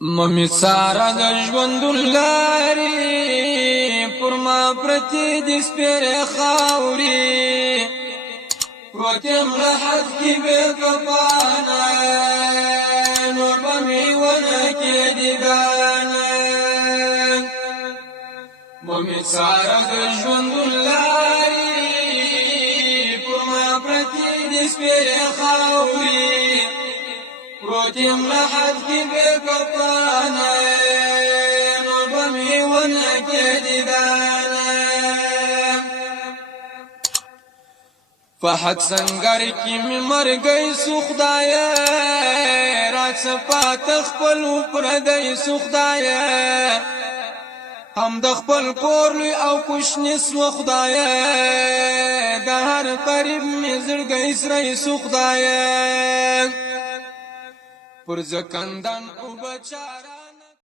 ممی سارا د ژوندون لارې پر ما پرتې د سپېرې خاورې پروت یم له حد کې بې کفانه نور به مې ونه کېږي دانه ممی سارا د ژوندون لارې پر ما پرتې د سپېرې خاورې پروت یم له حد کې بې کفانه نور به مې ونه کېږي دانه فحد سنگر کی می مرگئی سخدایا رات صفات خپل پردی سخدایا هم د خپل کور لوی او کوشنی سو خدایا د هر قریب می زړګی سره سخدایا پر زکندن او بچارا